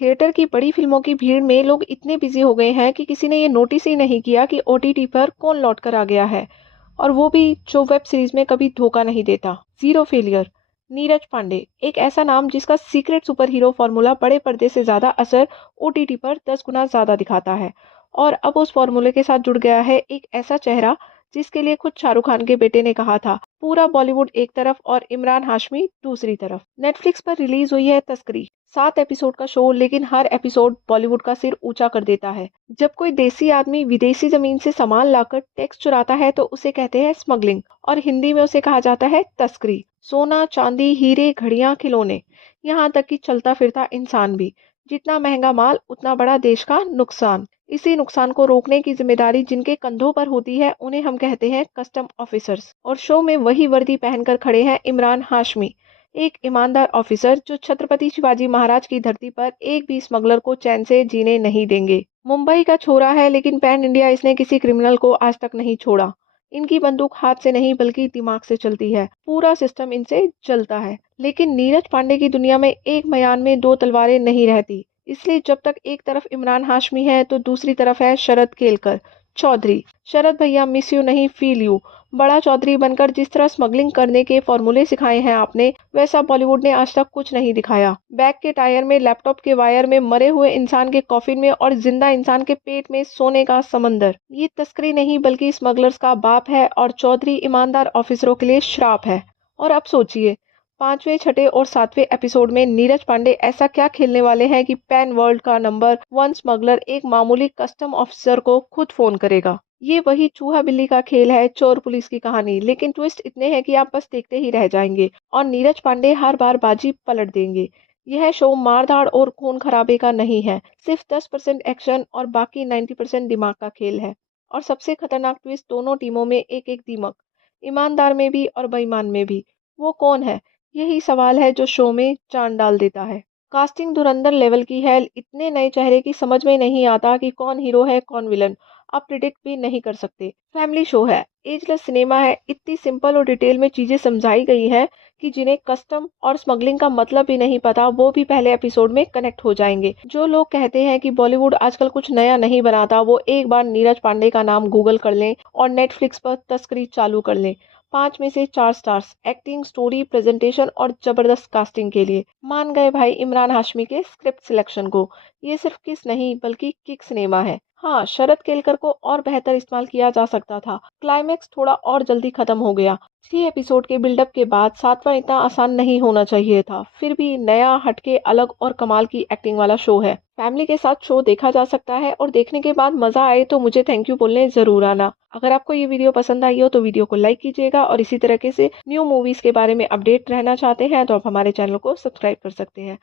Theatre की बड़ी फिल्मों की भीड़ में लोग इतने बिजी हो गए हैं कि किसी ने ये नोटिस ही नहीं किया कि ओटीटी पर कौन लौट कर आ गया है। और वो भी जो वेब सीरीज में कभी धोखा नहीं देता। Zero failure. नीरज पांडे एक ऐसा नाम जिसका सीक्रेट सुपर हीरो फॉर्मूला बड़े पर्दे से ज्यादा असर ओटीटी पर 10 गुना ज्यादा दिखाता है। और अब उस फॉर्मूले के साथ जुड़ गया है एक ऐसा चेहरा जिसके लिए खुद शाहरुख खान के बेटे ने कहा था, पूरा बॉलीवुड एक तरफ और इमरान हाशमी दूसरी तरफ। नेटफ्लिक्स पर रिलीज हुई है तस्करी। 7 एपिसोड का शो, लेकिन हर एपिसोड बॉलीवुड का सिर ऊंचा कर देता है। जब कोई देसी आदमी विदेशी जमीन से सामान लाकर टैक्स चुराता है तो उसे कहते हैं स्मगलिंग, और हिंदी में उसे कहा जाता है तस्करी। सोना, चांदी, हीरे, घड़ियां, खिलौने, यहाँ तक कि चलता फिरता इंसान भी। जितना महंगा माल उतना बड़ा देश का नुकसान। इसी नुकसान को रोकने की जिम्मेदारी जिनके कंधों पर होती है उन्हें हम कहते हैं कस्टम ऑफिसर्स। और शो में वही वर्दी पहनकर खड़े हैं इमरान हाशमी, एक ईमानदार ऑफिसर जो छत्रपति शिवाजी महाराज की धरती पर एक भी स्मगलर को चैन से जीने नहीं देंगे। मुंबई का छोरा है, लेकिन पैन इंडिया इसने किसी क्रिमिनल को आज तक नहीं छोड़ा। इनकी बंदूक हाथ से नहीं बल्कि दिमाग से चलती है। पूरा सिस्टम इनसे चलता है। लेकिन नीरज पांडे की दुनिया में एक म्यान में दो तलवारें नहीं रहती। इसलिए जब तक एक तरफ इमरान हाशमी है तो दूसरी तरफ है शरद केलकर चौधरी। शरद भैया, मिस यू नहीं, फील यू। बड़ा चौधरी बनकर जिस तरह स्मगलिंग करने के फॉर्मूले सिखाए हैं आपने, वैसा बॉलीवुड ने आज तक कुछ नहीं दिखाया। बैग के टायर में, लैपटॉप के वायर में, मरे हुए इंसान के कॉफिन में और जिंदा इंसान के पेट में सोने का समंदर। ये तस्करी नहीं बल्कि स्मगलर्स का बाप है, और चौधरी ईमानदार ऑफिसरों के लिए श्राप है। और अब सोचिए, 5वें, 6ठे और 7वें एपिसोड में नीरज पांडे ऐसा क्या खेलने वाले हैं कि पैन वर्ल्ड का नंबर 1 स्मगलर एक मामूली कस्टम ऑफिसर को खुद फोन करेगा। ये वही चूहा बिल्ली का खेल है, चोर पुलिस की कहानी, लेकिन ट्विस्ट इतने हैं कि आप बस देखते ही रह जाएंगे। और नीरज पांडे हर बार बाजी पलट देंगे। यह शो मारधाड़ और खून खराबे का नहीं है, सिर्फ 10% एक्शन और बाकी 90% दिमाग का खेल है। और सबसे खतरनाक ट्विस्ट, दोनों टीमों में एक एक दीमक, ईमानदार में भी और बेईमान में भी। वो कौन है? यही सवाल है जो शो में जान डाल देता है। कास्टिंग धुरंधर लेवल की है, इतने नए चेहरे की समझ में नहीं आता कि कौन हीरो है कौन विलन। आप प्रिडिक्ट भी नहीं कर सकते। फैमिली शो है, एजलेस सिनेमा है, इतनी सिंपल और डिटेल में चीजें समझाई गई हैं कि जिन्हें कस्टम और स्मगलिंग का मतलब भी नहीं पता वो भी पहले एपिसोड में कनेक्ट हो जाएंगे। जो लोग कहते हैं कि बॉलीवुड आजकल कुछ नया नहीं बनाता, वो एक बार नीरज पांडे का नाम गूगल कर लें और नेटफ्लिक्स पर तस्करी चालू कर लें। 5 में से 4 स्टार्स, एक्टिंग, स्टोरी, प्रेजेंटेशन और जबरदस्त कास्टिंग के लिए। मान गए भाई इमरान हाशमी के स्क्रिप्ट सिलेक्शन को। ये सिर्फ किस नहीं बल्कि किक सिनेमा है। हाँ, शरद केलकर को और बेहतर इस्तेमाल किया जा सकता था। क्लाइमेक्स थोड़ा और जल्दी खत्म हो गया। 6 एपिसोड के बिल्डअप के बाद 7वां इतना आसान नहीं होना चाहिए था। फिर भी नया, हटके, अलग और कमाल की एक्टिंग वाला शो है। फैमिली के साथ शो देखा जा सकता है, और देखने के बाद मजा आए तो मुझे थैंक यू बोलने जरूर आना। अगर आपको ये वीडियो पसंद आई हो तो वीडियो को लाइक कीजिएगा, और इसी तरीके से न्यू मूवीज के बारे में अपडेट रहना चाहते हैं तो आप हमारे चैनल को सब्सक्राइब कर सकते हैं।